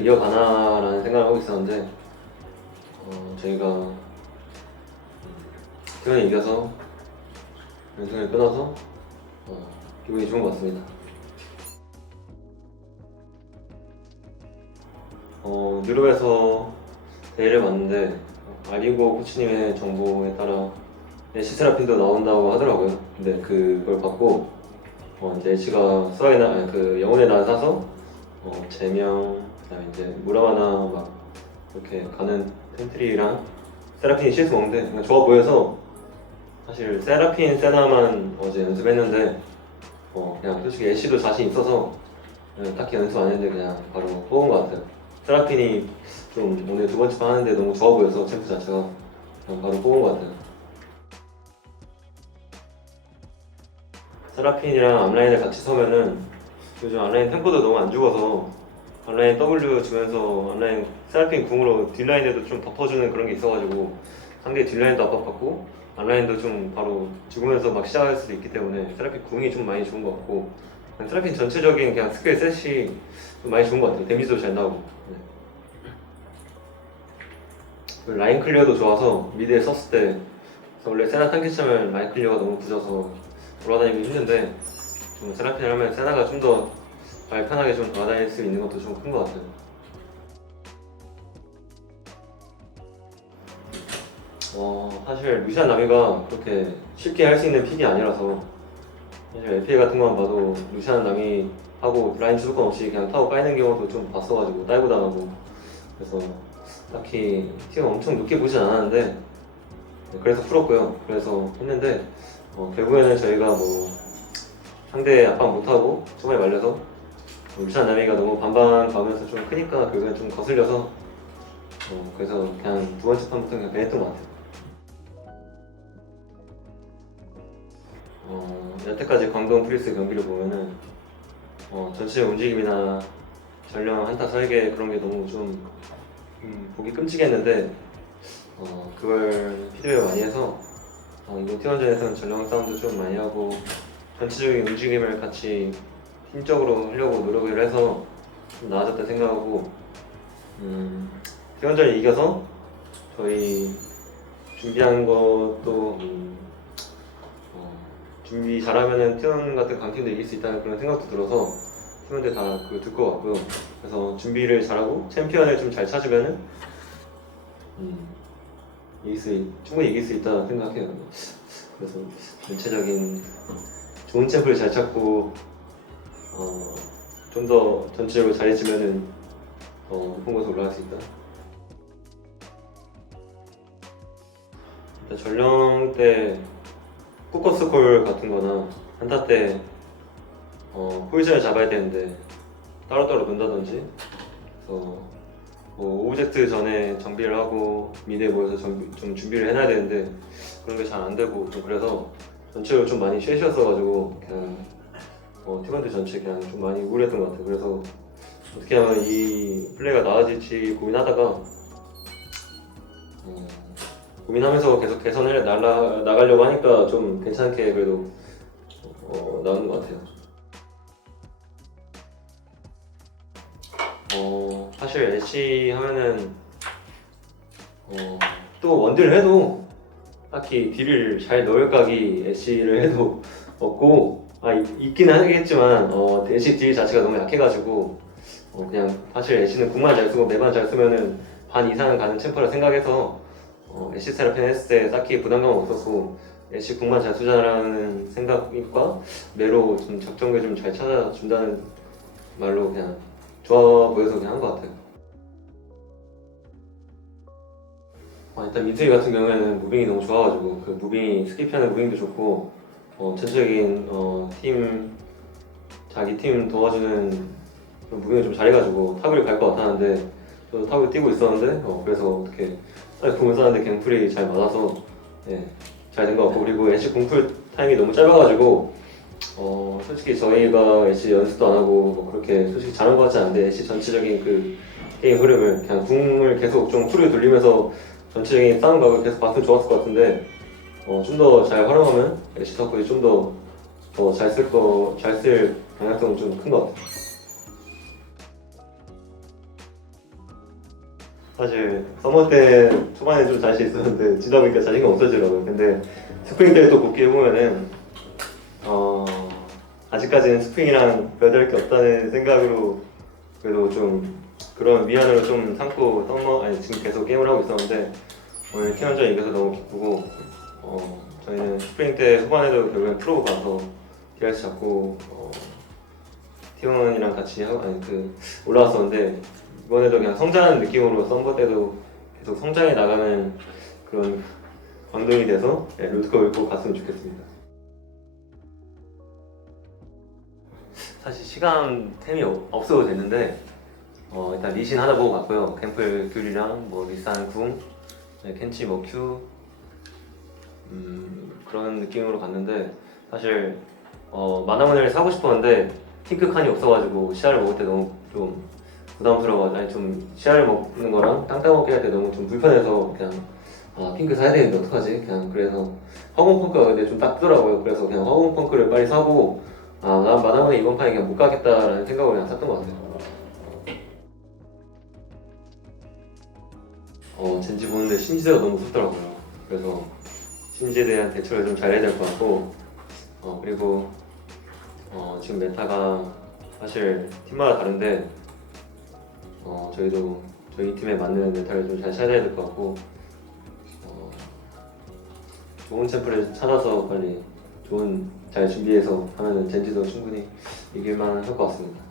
계속 이어가나라는 생각을 하고 있었는데 저희가 태현이 이겨서 연승을 끊어서 기분이 좋은 것 같습니다. 유럽에서 대회를 봤는데 알리고 코치님의 정보에 따라 시세라핀도 나온다고 하더라고요. 근데 그걸 받고 이제 LC가 그 영혼의 날 사서 제명, 그다음에 이제 무라마나 막 이렇게 가는 텐트리랑 세라핀이 CS 먹는데 그냥 좋아 보여서 사실 세라핀 세나만 어제 연습했는데 그냥 솔직히 LC도 자신 있어서 그냥 딱히 연습 안 했는데 그냥 바로 뽑은 것 같아요. 세라핀이 좀 오늘 두 번째 판 하는데 너무 좋아 보여서 챔프 자체가 그냥 바로 뽑은 것 같아요. 세라핀이랑 앞라인을 같이 서면은 요즘 앞라인 템포도 너무 안 죽어서 앞라인 W 주면서 앞라인 세라핀 궁으로 뒷라인에도 좀 덮어주는 그런 게 있어가지고 상대 뒷라인도 압박받고 앞라인도 좀 바로 죽으면서 막 시작할 수도 있기 때문에 세라핀 궁이 좀 많이 좋은 것 같고 세라핀 전체적인 그냥 스킬 셋이 좀 많이 좋은 것 같아요. 데미지도 잘 나오고. 네. 그 라인 클리어도 좋아서 미드에 썼을 때 원래 세나 tank 차면 라인 클리어가 너무 부져서 돌아다니기 힘든데 좀 세라핀을 하면 세나가 좀 더 발 편하게 좀 돌아다닐 수 있는 것도 좀 큰 것 같아요. 사실 루시안 나미가 그렇게 쉽게 할 수 있는 픽이 아니라서 사실 LPL 같은 것만 봐도 루시안 나미 하고 라인 주도권 없이 그냥 타고 까이는 경우도 좀 봤어가지고 다이브 당하고 그래서 딱히 팀 엄청 높게 보진 않았는데 그래서 풀었고요. 그래서 했는데 결국에는 저희가 뭐 상대 압박 못하고 초반에 말려서 루시안 나미가 너무 반반 가면서 좀 크니까 결국엔 좀 거슬려서 그래서 그냥 두 번째 판부터 그냥 배했던 것 같아요. 여태까지 광동 프리스 경기를 보면은 전체 움직임이나 전령 한타 설계 그런 게 너무 좀 보기 끔찍했는데 그걸 피드백을 많이 해서 이번 T1전에서는 전령 싸움도 좀 많이 하고 전체적인 움직임을 같이 팀적으로 하려고 노력을 해서 좀 나아졌다 생각하고 T1전을 이겨서 저희 준비한 것도 준비 잘하면은 T1 같은 강팀도 이길 수 있다는 그런 생각도 들어서 팀원들 다 그거 듣고 왔고요. 그래서 준비를 잘하고 챔피언을 좀 잘 찾으면은 충분히 이길 수 있다 생각해요. 그래서 전체적인 좋은 챔프를 잘 찾고 좀 더 전체적으로 잘해주면은 높은 곳에 올라갈 수 있다. 일단 전령 때 포커스콜 같은 거나 한타 때 포지션을 잡아야 되는데 따로따로 논다든지 그래서 뭐 오브젝트 전에 정비를 하고 미드에 모여서 좀 준비를 해놔야 되는데 그런 게 잘 안 되고 좀 그래서 전체적으로 좀 많이 쉐시였어가지고 그냥 팀원들 전체 그냥 좀 많이 우울했던 것 같아요. 그래서 어떻게 하면 이 플레이가 나아질지 고민하다가 고민하면서 계속 개선을 나가려고 하니까 좀 괜찮게 그래도 나오는 것 같아요. 사실 애쉬 하면은 또 원딜을 해도 딱히 딜을 잘 넣을 각이 애쉬를 해도 없고 있긴 하겠지만 애쉬 딜 자체가 너무 약해가지고 그냥 사실 애쉬는 궁만 잘 쓰고 매만 잘 쓰면은 반 이상 가는 챔퍼라 생각해서 애쉬 세라핀 했을 때 딱히 부담감 없었고 애쉬 궁만 잘 쓰자라는 생각과 매로 좀 적정글 좀 잘 찾아준다는 말로 그냥 좋아 보여서 그냥 한 것 같아요. 일단 민트이 같은 경우에는 무빙이 너무 좋아가지고 그 무빙이 스킵하는 무빙도 좋고 전체적인 자기 팀 도와주는 그런 무빙을 좀 잘해가지고 탑을 갈 것 같았는데 저도 탑을 뛰고 있었는데 그래서 어떻게 공을 쐈는데 갱플이 잘 맞아서 잘 된 것 같고 그리고 애쉬 공풀 타임이 너무 짧아가지고 솔직히 저희가 애쉬 연습도 안 하고 뭐 그렇게 솔직히 잘한 것 같지 않은데 애쉬 전체적인 그 게임 흐름을 그냥 궁을 계속 좀 풀을 돌리면서 전체적인 싸움 각을 계속 봤으면 좋았을 것 같은데 좀 더 잘 활용하면 애쉬 서폿이 좀 더 잘 쓸 가능성은 좀 큰 것 같아요. 사실 서머 때 초반에 좀 자신 있었는데 지다 보니까 자신감 없어지더라고요. 근데 스프링 때 또 복귀해보면은 아직까지는 스프링이랑 별다를 게 없다는 생각으로 그래도 좀 그런 위안으로 좀 삼고 지금 계속 게임을 하고 있었는데 오늘 팀원전 이겨서 너무 기쁘고 저희는 스프링 때 후반에도 결국엔 프로 가서 DRS 잡고 팀원이랑 같이 올라왔었는데 이번에도 그냥 성장하는 느낌으로 썸머 때도 계속 성장해 나가는 그런 광동이 돼서 롤드컵을 꼭 갔으면 좋겠습니다. 사실 시간 템이 없어도 됐는데 일단 리신 하나 보고 갔고요. 캠플 귤이랑 뭐 리산 궁, 켄치 뭐 큐 그런 느낌으로 갔는데 사실 마나문을 사고 싶었는데 핑크 칸이 없어가지고 시야를 먹을 때 너무 좀 부담스러워가지고 좀 시야를 먹는 거랑 땅 따먹기 할 때 너무 좀 불편해서 그냥 핑크 사야 되는데 어떡하지? 그냥 그래서 화공 펑크가 근데 좀 딱더라고요. 그래서 그냥 화공 펑크를 빨리 사고 난 마나문에 이번 판에 그냥 못 가겠다라는 생각으로 그냥 샀던 것 같아요. 젠지 보는데 신지드가 너무 무섭더라고요. 그래서 신지에 대한 대처를 좀 잘해야 될 것 같고 그리고 지금 메타가 사실 팀마다 다른데 저희도 저희 팀에 맞는 메타를 좀 잘 찾아야 될 것 같고 좋은 챔프를 찾아서 빨리 잘 준비해서 하면은 젠지도 충분히 이길만 할 것 같습니다.